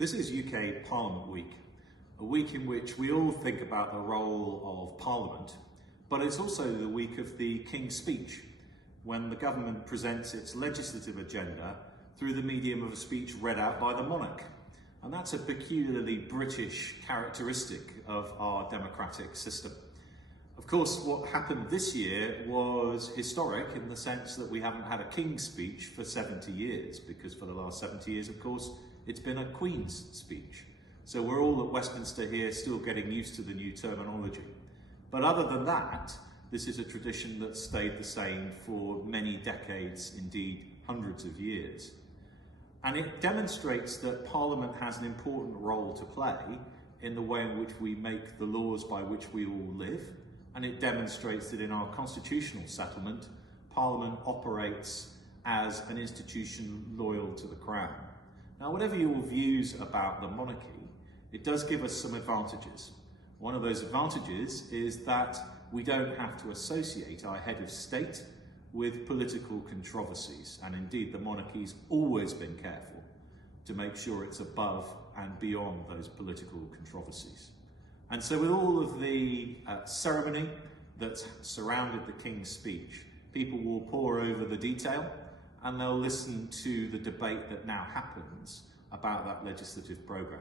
This is UK Parliament Week, a week in which we all think about the role of Parliament, but it's also the week of the King's Speech, when the government presents its legislative agenda through the medium of a speech read out by the monarch. And that's a peculiarly British characteristic of our democratic system. Of course, what happened this year was historic in the sense that we haven't had a King's Speech for 70 years, because for the last 70 years, of course, it's been a Queen's Speech. So we're all at Westminster here still getting used to the new terminology. But other than that, this is a tradition that's stayed the same for many decades, indeed hundreds of years. And it demonstrates that Parliament has an important role to play in the way in which we make the laws by which we all live. And it demonstrates that in our constitutional settlement, Parliament operates as an institution loyal to the Crown. Now, whatever your views about the monarchy, it does give us some advantages. One of those advantages is that we don't have to associate our head of state with political controversies. And indeed, the monarchy's always been careful to make sure it's above and beyond those political controversies. And so with all of the ceremony that's surrounded the King's Speech, people will pore over the detail and they'll listen to the debate that now happens about that legislative programme.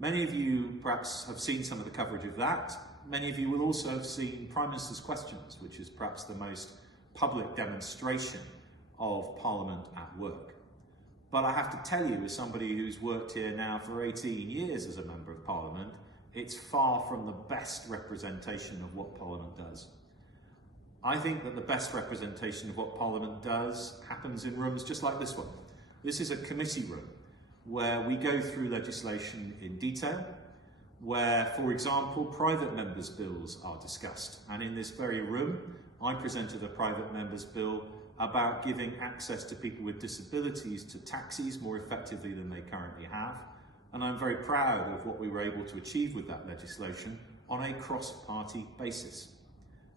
Many of you perhaps have seen some of the coverage of that. Many of you will also have seen Prime Minister's Questions, which is perhaps the most public demonstration of Parliament at work. But I have to tell you, as somebody who's worked here now for 18 years as a Member of Parliament, it's far from the best representation of what Parliament does. I think that the best representation of what Parliament does happens in rooms just like this one. This is a committee room where we go through legislation in detail, where, for example, private members' bills are discussed. And in this very room, I presented a private member's bill about giving access to people with disabilities to taxis more effectively than they currently have. And I'm very proud of what we were able to achieve with that legislation on a cross-party basis.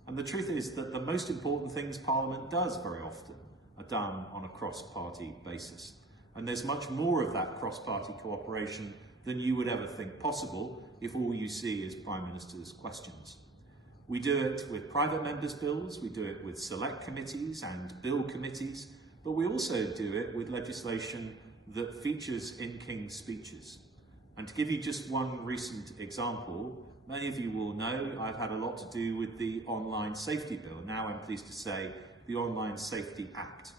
And the truth is that the most important things Parliament does very often are done on a cross-party basis. And there's much more of that cross-party cooperation than you would ever think possible if all you see is Prime Minister's Questions. We do it with private members' bills, we do it with select committees and bill committees, but we also do it with legislation that features in King's speeches. And to give you just one recent example, many of you will know I've had a lot to do with the Online Safety Bill. Now I'm pleased to say the Online Safety Act.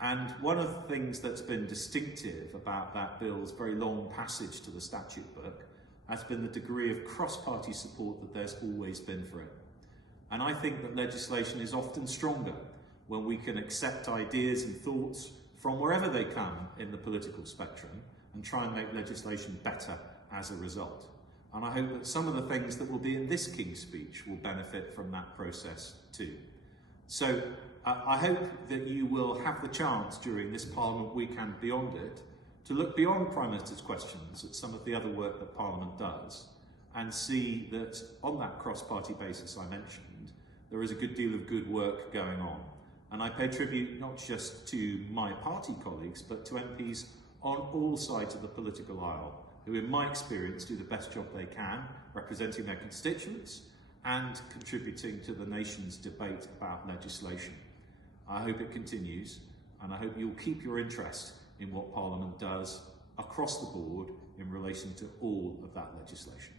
And one of the things that's been distinctive about that bill's very long passage to the statute book has been the degree of cross-party support that there's always been for it. And I think that legislation is often stronger when we can accept ideas and thoughts from wherever they come in the political spectrum and try and make legislation better as a result. And I hope that some of the things that will be in this King's Speech will benefit from that process too. So I hope that you will have the chance during this Parliament week and beyond it to look beyond Prime Minister's Questions at some of the other work that Parliament does and see that on that cross-party basis I mentioned, there is a good deal of good work going on. And I pay tribute not just to my party colleagues, but to MPs on all sides of the political aisle, who in my experience do the best job they can, representing their constituents and contributing to the nation's debate about legislation. I hope it continues, and I hope you'll keep your interest in what Parliament does across the board in relation to all of that legislation.